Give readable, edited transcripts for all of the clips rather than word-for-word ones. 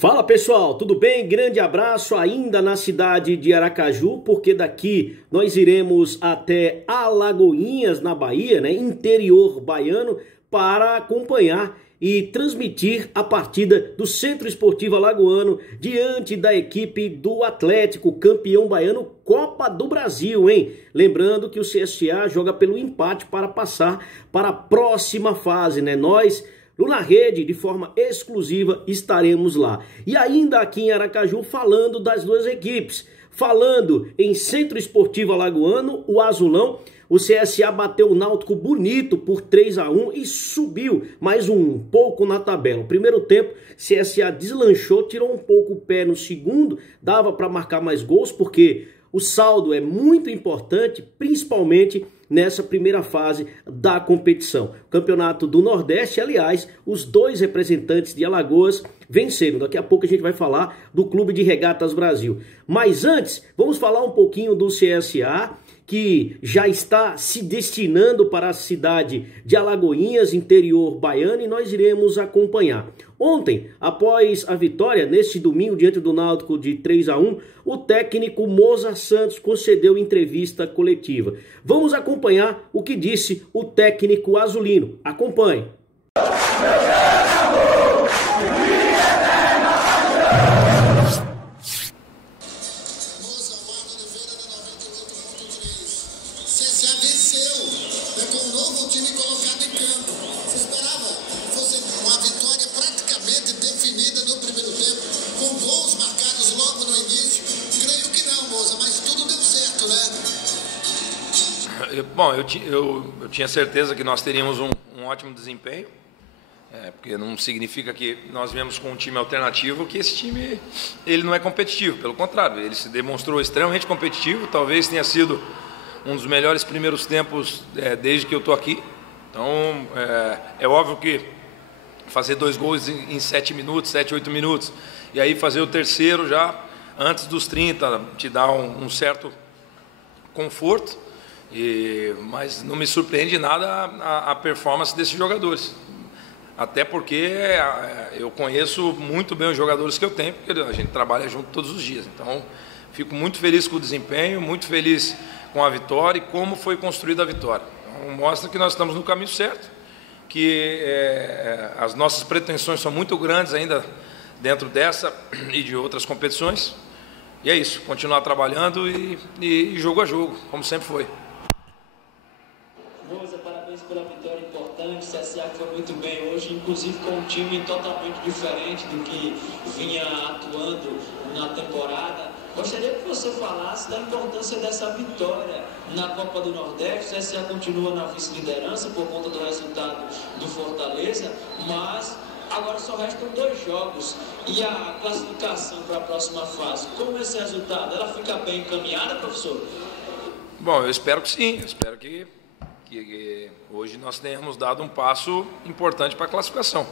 Fala pessoal, tudo bem? Grande abraço ainda na cidade de Aracaju, porque daqui nós iremos até Alagoinhas, na Bahia, né? Interior baiano, para acompanhar e transmitir a partida do Centro Esportivo Alagoano diante da equipe do Atlético, campeão baiano, Copa do Brasil, hein? Lembrando que o CSA joga pelo empate para passar para a próxima fase, né? Nós, Na Rede, de forma exclusiva, estaremos lá. E ainda aqui em Aracaju, falando das duas equipes. Falando em Centro Esportivo Alagoano, o Azulão, o CSA bateu o Náutico bonito por 3-1 e subiu mais um pouco na tabela. O primeiro tempo, CSA deslanchou, tirou um pouco o pé no segundo, dava para marcar mais gols, porque o saldo é muito importante, principalmente nessa primeira fase da competição. Campeonato do Nordeste, aliás, os dois representantes de Alagoas venceram. Daqui a pouco a gente vai falar do Clube de Regatas Brasil. Mas antes, vamos falar um pouquinho do CSA, que já está se destinando para a cidade de Alagoinhas, interior baiano, e nós iremos acompanhar. Ontem, após a vitória, neste domingo, diante do Náutico de 3-1, o técnico Moza Santos concedeu entrevista coletiva. Vamos acompanhar o que disse o técnico azulino. Acompanhe. Bom, eu tinha certeza que nós teríamos um ótimo desempenho, porque não significa que nós viemos com um time alternativo, que esse time ele não é competitivo, pelo contrário, ele se demonstrou extremamente competitivo, talvez tenha sido um dos melhores primeiros tempos desde que eu estou aqui. Então, é óbvio que fazer 2 gols em 7 minutos, 7, 8 minutos, e aí fazer o terceiro já antes dos 30, te dá um certo conforto. Mas não me surpreende nada a performance desses jogadores, até porque eu conheço muito bem os jogadores que eu tenho, porque a gente trabalha junto todos os dias. Então fico muito feliz com o desempenho, muito feliz com a vitória e como foi construída a vitória. Então, mostra que nós estamos no caminho certo, que as nossas pretensões são muito grandes ainda dentro dessa e de outras competições, e é isso, continuar trabalhando e jogo a jogo, como sempre foi. Moza, parabéns pela vitória importante. O CSA foi muito bem hoje, inclusive com um time totalmente diferente do que vinha atuando na temporada. Gostaria que você falasse da importância dessa vitória na Copa do Nordeste. O CSA continua na vice-liderança por conta do resultado do Fortaleza, mas agora só restam 2 jogos e a classificação para a próxima fase. Com esse resultado, ela fica bem encaminhada, professor? Bom, eu espero que sim, eu espero que hoje nós tenhamos dado um passo importante para a classificação.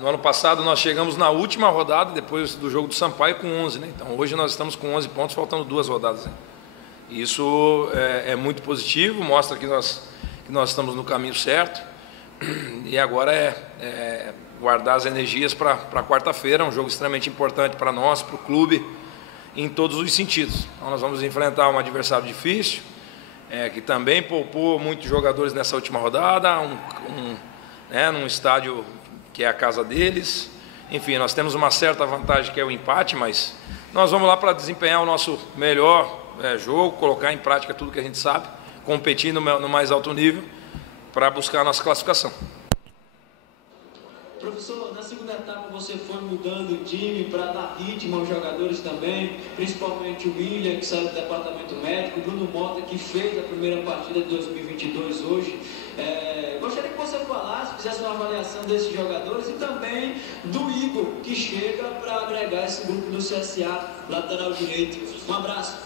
No ano passado nós chegamos na última rodada, depois do jogo do Sampaio, com 11, né? Então hoje nós estamos com 11 pontos, faltando 2 rodadas. Né? Isso é muito positivo, mostra que nós estamos no caminho certo. E agora é guardar as energias para quarta-feira, um jogo extremamente importante para nós, para o clube, em todos os sentidos. Então nós vamos enfrentar um adversário difícil, que também poupou muitos jogadores nessa última rodada, num estádio que é a casa deles. Enfim, nós temos uma certa vantagem que é o empate, mas nós vamos lá para desempenhar o nosso melhor jogo, colocar em prática tudo que a gente sabe, competir no mais alto nível para buscar a nossa classificação. Professor, na segunda etapa você foi mudando o time para dar ritmo aos jogadores também, principalmente o William, que saiu do departamento médico, o Bruno Mota, que fez a primeira partida de 2022 hoje. Gostaria que você falasse, fizesse uma avaliação desses jogadores e também do Igor, que chega para agregar esse grupo do CSA, lateral direito. Um abraço.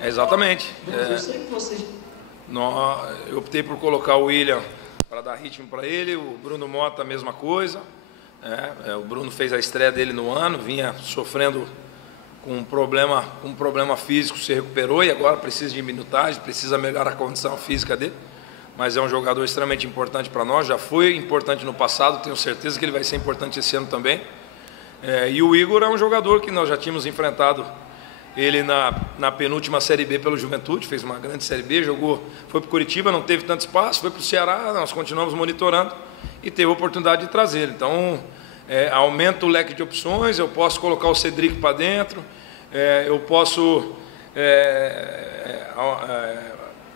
Exatamente. Eu sei que você... Eu optei por colocar o William para dar ritmo para ele, o Bruno Mota a mesma coisa. O Bruno fez a estreia dele no ano, vinha sofrendo com um problema físico, se recuperou e agora precisa de minutagem, precisa melhorar a condição física dele. Mas é um jogador extremamente importante para nós, já foi importante no passado, tenho certeza que ele vai ser importante esse ano também. E o Igor é um jogador que nós já tínhamos enfrentado ele na penúltima Série B pelo Juventude, fez uma grande Série B, foi para o Curitiba, não teve tanto espaço, foi para o Ceará, nós continuamos monitorando e teve a oportunidade de trazer ele. Então, aumenta o leque de opções, eu posso colocar o Cedric para dentro, eu posso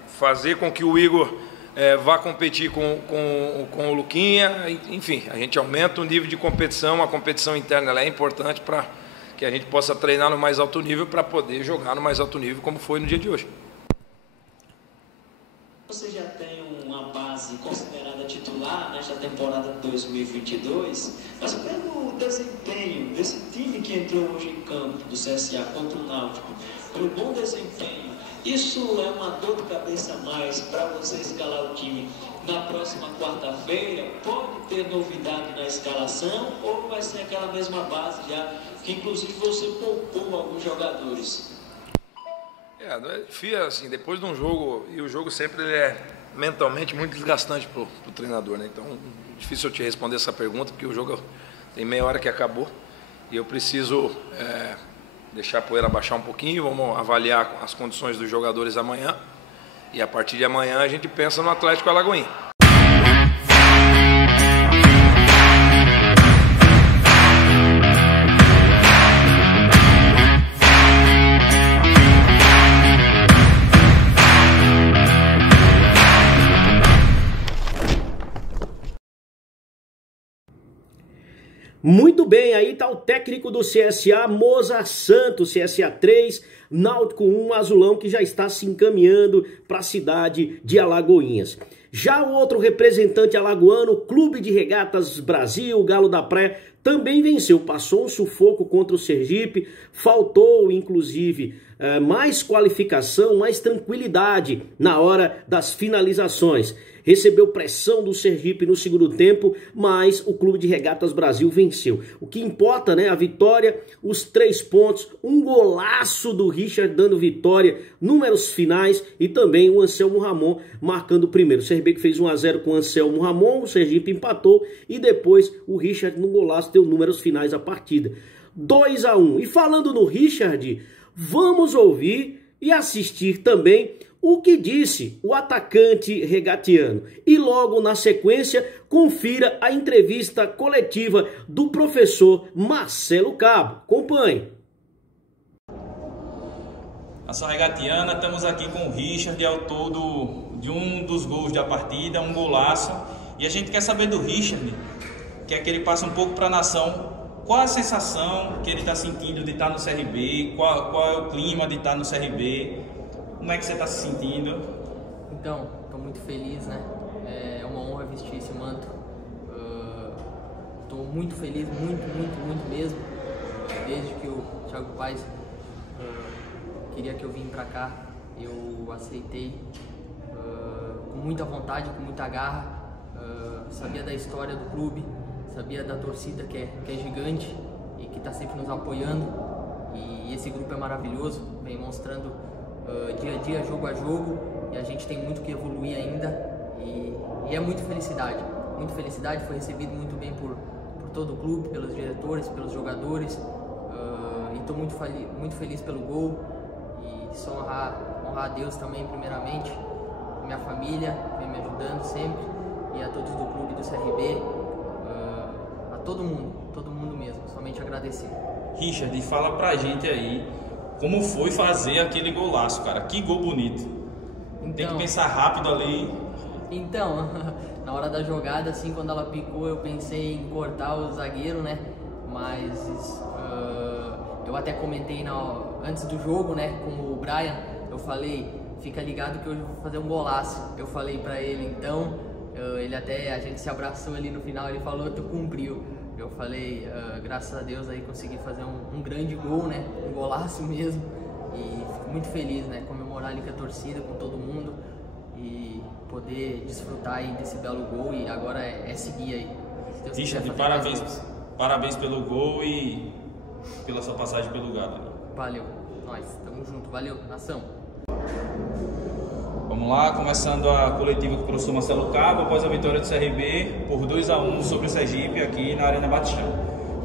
fazer com que o Igor vá competir com o Luquinha, enfim, a gente aumenta o nível de competição, a competição interna ela é importante para que a gente possa treinar no mais alto nível para poder jogar no mais alto nível, como foi no dia de hoje. Você já tem uma base considerada titular nesta temporada de 2022, mas pelo desempenho desse time que entrou hoje em campo, do CSA contra o Náutico, pelo bom desempenho, isso é uma dor de cabeça a mais para você escalar o time na próxima quarta-feira? Pode ter novidade na escalação ou vai ser aquela mesma base já, que inclusive você poupou alguns jogadores? Não é difícil, assim, depois de um jogo, e o jogo sempre ele é mentalmente muito desgastante para o treinador, né? Então, difícil eu te responder essa pergunta, porque o jogo tem meia hora que acabou e eu preciso deixar a poeira baixar um pouquinho, vamos avaliar as condições dos jogadores amanhã e a partir de amanhã a gente pensa no Atlético Alagoinha. Muito bem, aí está o técnico do CSA, Moza Santos, CSA 3, Náutico 1, Azulão, que já está se encaminhando para a cidade de Alagoinhas. Já o outro representante alagoano, Clube de Regatas Brasil, Galo da Praia, também venceu, passou um sufoco contra o Sergipe, faltou inclusive mais qualificação, mais tranquilidade na hora das finalizações. Recebeu pressão do Sergipe no segundo tempo, mas o Clube de Regatas Brasil venceu. O que importa, né? A vitória, os 3 pontos, um golaço do Richard dando vitória, números finais e também o Anselmo Ramon marcando o primeiro. O Sergipe fez 1-0 com o Anselmo Ramon, o Sergipe empatou e depois o Richard no golaço deu números finais à partida. 2-1. E falando no Richard, vamos ouvir e assistir também o que disse o atacante regatiano. E logo na sequência, confira a entrevista coletiva do professor Marcelo Cabo. Acompanhe. Nação regatiana, estamos aqui com o Richard, autor de um dos gols da partida, um golaço. E a gente quer saber do Richard, quer que ele passe um pouco para a nação. Qual a sensação que ele está sentindo de estar no CRB? Qual é o clima de estar no CRB? Como é que você está se sentindo? Então, estou muito feliz, né? É uma honra vestir esse manto. Estou muito feliz, muito mesmo. Desde que o Thiago Paes queria que eu vim para cá, eu aceitei com muita vontade, com muita garra. Sabia da história do clube, sabia da torcida que é gigante e que está sempre nos apoiando. E esse grupo é maravilhoso, vem mostrando dia a dia, jogo a jogo, e a gente tem muito que evoluir ainda e é muita felicidade, foi recebido muito bem por todo o clube, pelos diretores, pelos jogadores, e estou muito feliz pelo gol e só honrar a Deus também primeiramente, minha família vem me ajudando sempre e a todos do clube do CRB, a todo mundo mesmo, somente agradecer. Richard, fala pra gente aí como foi fazer aquele golaço, cara. Que gol bonito. Então, tem que pensar rápido ali. Então, na hora da jogada, assim, quando ela picou, eu pensei em cortar o zagueiro, né? Mas eu até comentei antes do jogo, né, com o Brian, eu falei, fica ligado que hoje eu vou fazer um golaço. Eu falei pra ele, então, a gente se abraçou ali no final, ele falou, tu cumpriu. Eu falei, graças a Deus aí consegui fazer um grande gol, né? Um golaço mesmo. E fico muito feliz, né? Comemorar ali com a torcida, com todo mundo. E poder desfrutar aí desse belo gol. E agora é seguir aí. Richard, parabéns pelo gol e pela sua passagem pelo Galo. Valeu, nós, tamo junto. Valeu, nação. Vamos lá, começando a coletiva com o professor Marcelo Cabo, após a vitória do CRB por 2-1 sobre o Sergipe aqui na Arena Batistão.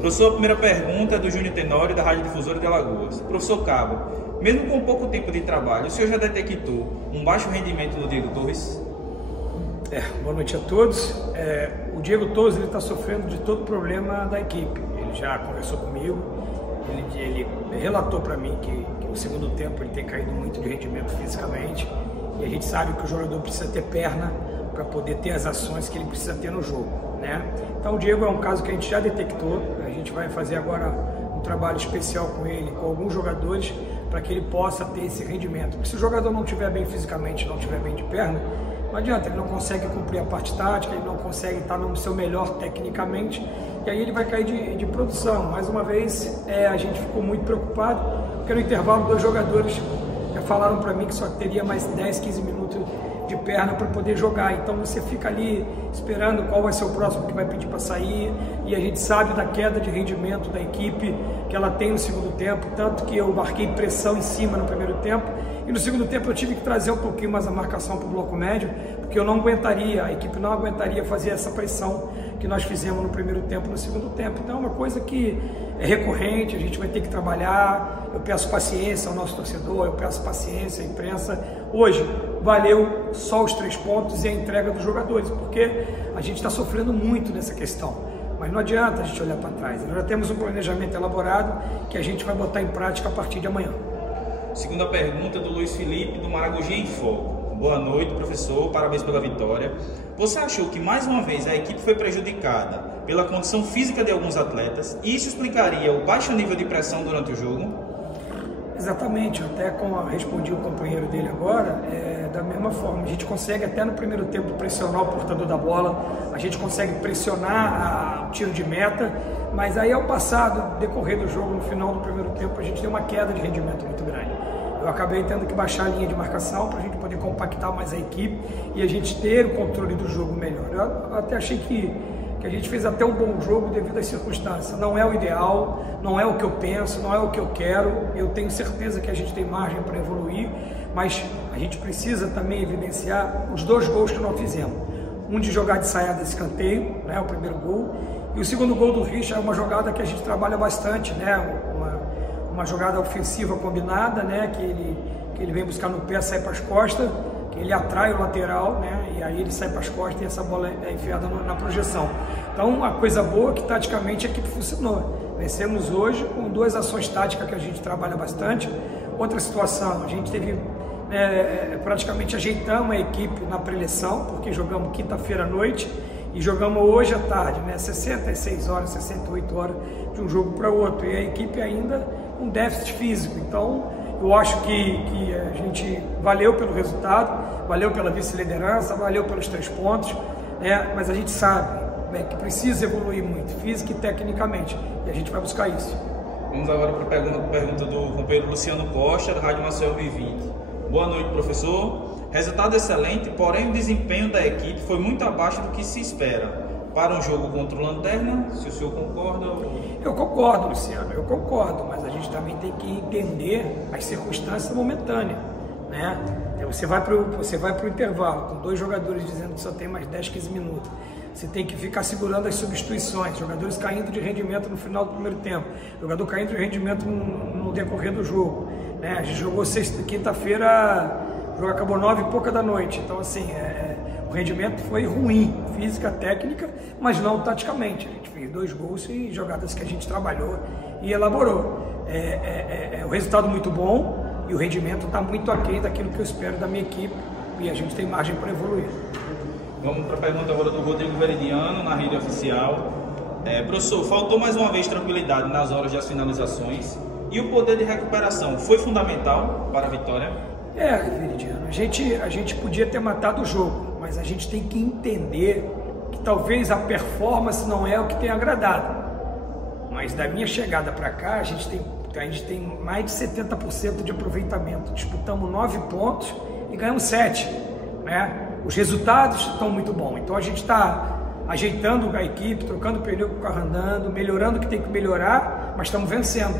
Professor, a primeira pergunta é do Júnior Tenório, da Rádio Difusora de Alagoas. Professor Cabo, mesmo com pouco tempo de trabalho, o senhor já detectou um baixo rendimento do Diego Torres? Boa noite a todos. O Diego Torres está sofrendo de todo problema da equipe. Ele já conversou comigo, ele relatou para mim que no segundo tempo ele tem caído muito de rendimento fisicamente, e a gente sabe que o jogador precisa ter perna para poder ter as ações que ele precisa ter no jogo, né? Então o Diego é um caso que a gente já detectou, a gente vai fazer agora um trabalho especial com ele, com alguns jogadores, para que ele possa ter esse rendimento. Porque se o jogador não estiver bem fisicamente, não estiver bem de perna, não adianta, ele não consegue cumprir a parte tática, ele não consegue estar no seu melhor tecnicamente, e aí ele vai cair de produção. Mais uma vez, a gente ficou muito preocupado, porque no intervalo 2 jogadores já falaram para mim que só teria mais 10, 15 minutos de perna para poder jogar. Então você fica ali esperando qual vai ser o próximo que vai pedir para sair, e a gente sabe da queda de rendimento da equipe que ela tem no segundo tempo, tanto que eu marquei pressão em cima no primeiro tempo, e no segundo tempo eu tive que trazer um pouquinho mais a marcação para o bloco médio, porque eu não aguentaria, a equipe não aguentaria fazer essa pressão que nós fizemos no primeiro tempo, no segundo tempo. Então é uma coisa que é recorrente, a gente vai ter que trabalhar. Eu peço paciência ao nosso torcedor, eu peço paciência à imprensa. Hoje valeu só os 3 pontos e a entrega dos jogadores, porque a gente está sofrendo muito nessa questão. Mas não adianta a gente olhar para trás. Nós já temos um planejamento elaborado que a gente vai botar em prática a partir de amanhã. Segunda pergunta do Luiz Felipe, do Maragogi em Foco. Boa noite, professor. Parabéns pela vitória. Você achou que mais uma vez a equipe foi prejudicada pela condição física de alguns atletas e isso explicaria o baixo nível de pressão durante o jogo? Exatamente, até como respondi o companheiro dele agora, da mesma forma, a gente consegue até no primeiro tempo pressionar o portador da bola, a gente consegue pressionar o tiro de meta, mas aí ao passar, do decorrer do jogo, no final do primeiro tempo, a gente tem uma queda de rendimento muito grande. Eu acabei tendo que baixar a linha de marcação para a gente poder compactar mais a equipe e a gente ter o controle do jogo melhor. Eu até achei que a gente fez até um bom jogo devido às circunstâncias. Não é o ideal, não é o que eu penso, não é o que eu quero. Eu tenho certeza que a gente tem margem para evoluir, mas a gente precisa também evidenciar os 2 gols que nós fizemos. Um de jogar de saída de escanteio, né, o primeiro gol, e o segundo gol do Richard é uma jogada que a gente trabalha bastante, né, uma jogada ofensiva combinada, né, que ele vem buscar no pé, sai para as costas, que ele atrai o lateral, né, e aí ele sai para as costas e essa bola é enfiada na projeção. Então, uma coisa boa é que taticamente a equipe funcionou. Vencemos hoje com 2 ações táticas que a gente trabalha bastante. Outra situação, a gente teve, praticamente ajeitamos a equipe na preleção, porque jogamos quinta-feira à noite e jogamos hoje à tarde, né, 66 horas, 68 horas de um jogo para o outro, e a equipe ainda com déficit físico. Então, eu acho que a gente valeu pelo resultado, valeu pela vice-liderança, valeu pelos 3 pontos, né? Mas a gente sabe, né, que precisa evoluir muito, física e tecnicamente, e a gente vai buscar isso. Vamos agora para a pergunta do companheiro Luciano Costa, da Rádio Maceió 2020. Boa noite, professor. Resultado excelente, porém o desempenho da equipe foi muito abaixo do que se espera para um jogo contra o Lanterna, se o senhor concorda? Eu concordo, Luciano, eu concordo, mas a gente também tem que entender as circunstâncias momentâneas, né? Você vai para o intervalo com 2 jogadores dizendo que só tem mais 10, 15 minutos. Você tem que ficar segurando as substituições, jogadores caindo de rendimento no final do primeiro tempo, jogador caindo de rendimento no decorrer do jogo, né? A gente jogou quinta-feira, o jogo acabou 9 e pouca da noite, então assim, o rendimento foi ruim, física, técnica, mas não taticamente. A gente fez 2 gols e jogadas que a gente trabalhou e elaborou. É um resultado muito bom e o rendimento está muito aquém daquilo que eu espero da minha equipe e a gente tem margem para evoluir. Vamos para a pergunta agora do Rodrigo Veridiano, na rede oficial. Professor, faltou mais uma vez tranquilidade nas horas das finalizações e o poder de recuperação foi fundamental para a vitória? Veridiano, a gente podia ter matado o jogo, mas a gente tem que entender que talvez a performance não é o que tem agradado. Mas da minha chegada para cá, a gente tem mais de 70% de aproveitamento. Disputamos 9 pontos e ganhamos 7, né? Os resultados estão muito bons. Então a gente está ajeitando a equipe, trocando o pneu com o carro andando, melhorando o que tem que melhorar, mas estamos vencendo.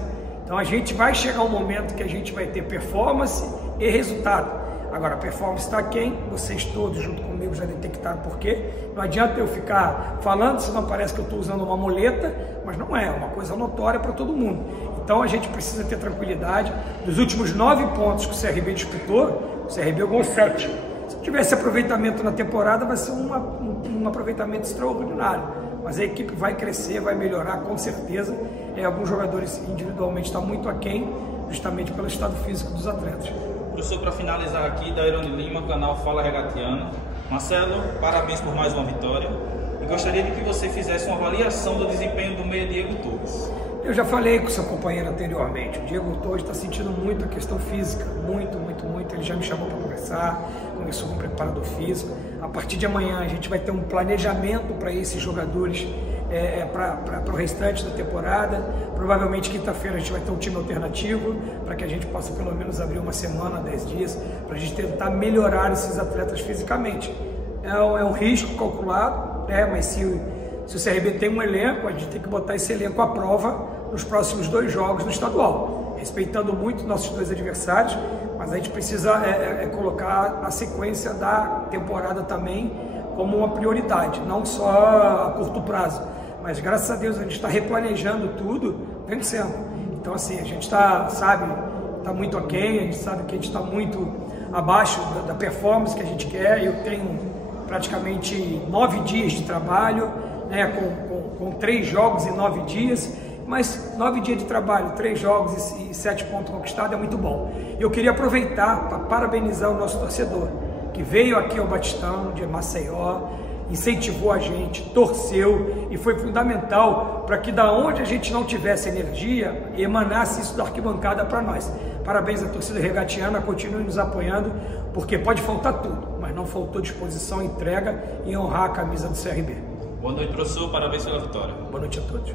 Então a gente vai chegar um momento que a gente vai ter performance e resultado. Agora, a performance está aquém, vocês todos junto comigo já detectaram por quê. Não adianta eu ficar falando, senão parece que eu estou usando uma muleta, mas não é, uma coisa notória para todo mundo. Então a gente precisa ter tranquilidade. Dos últimos 9 pontos que o CRB disputou, o CRB ganhou 7. Se tivesse aproveitamento na temporada, vai ser um aproveitamento extraordinário. Mas a equipe vai crescer, vai melhorar com certeza. Alguns jogadores individualmente estão muito aquém, justamente pelo estado físico dos atletas. Professor, para finalizar aqui, Dairone Lima, canal Fala Regatiana. Marcelo, parabéns por mais uma vitória. E gostaria de que você fizesse uma avaliação do desempenho do meia Diego Torres. Eu já falei com o seu companheiro anteriormente, o Diego Torres está sentindo muito a questão física, muito. Ele já me chamou para conversar, conversou com o preparador físico. A partir de amanhã a gente vai ter um planejamento para esses jogadores para o restante da temporada. Provavelmente quinta-feira a gente vai ter um time alternativo para que a gente possa pelo menos abrir uma semana, 10 dias, para a gente tentar melhorar esses atletas fisicamente. É um risco calculado, mas se o CRB tem um elenco, a gente tem que botar esse elenco à prova nos próximos 2 jogos no estadual, respeitando muito nossos 2 adversários, mas a gente precisa colocar a sequência da temporada também como uma prioridade, não só a curto prazo, mas graças a Deus a gente está replanejando tudo, vencendo. Então assim, a gente está muito aquém, a gente sabe que a gente está muito abaixo da performance que a gente quer. Eu tenho praticamente 9 dias de trabalho, com 3 jogos em 9 dias, mas 9 dias de trabalho, 3 jogos e 7 pontos conquistados é muito bom. Eu queria aproveitar para parabenizar o nosso torcedor, que veio aqui ao Batistão de Maceió, incentivou a gente, torceu e foi fundamental para que da onde a gente não tivesse energia, emanasse isso da arquibancada para nós. Parabéns à torcida regatiana, continue nos apoiando, porque pode faltar tudo, mas não faltou disposição, entrega e honrar a camisa do CRB. Boa noite, professor, parabéns pela vitória. Boa noite a todos.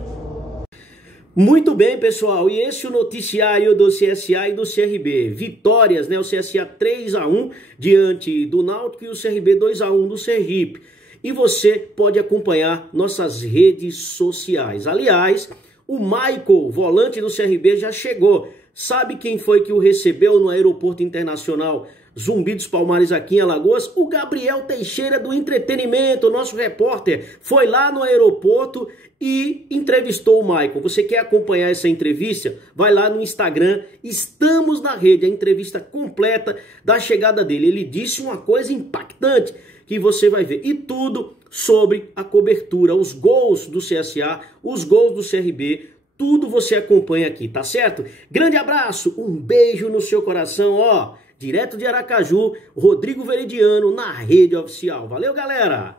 Muito bem, pessoal, e esse é o noticiário do CSA e do CRB. Vitórias, o CSA 3-1 diante do Náutico e o CRB 2-1 do Sergipe. E você pode acompanhar nossas redes sociais. Aliás, o Michael, volante do CRB, já chegou. Sabe quem foi que o recebeu no Aeroporto Internacional Zumbi dos Palmares aqui em Alagoas? O Gabriel Teixeira do Entretenimento, nosso repórter, foi lá no aeroporto e entrevistou o Michael. Você quer acompanhar essa entrevista? Vai lá no Instagram, estamos na rede, a entrevista completa da chegada dele. Ele disse uma coisa impactante que você vai ver, e tudo sobre a cobertura, os gols do CSA, os gols do CRB, tudo você acompanha aqui, tá certo? Grande abraço, um beijo no seu coração, direto de Aracaju, Rodrigo Veridiano na rede oficial. Valeu, galera!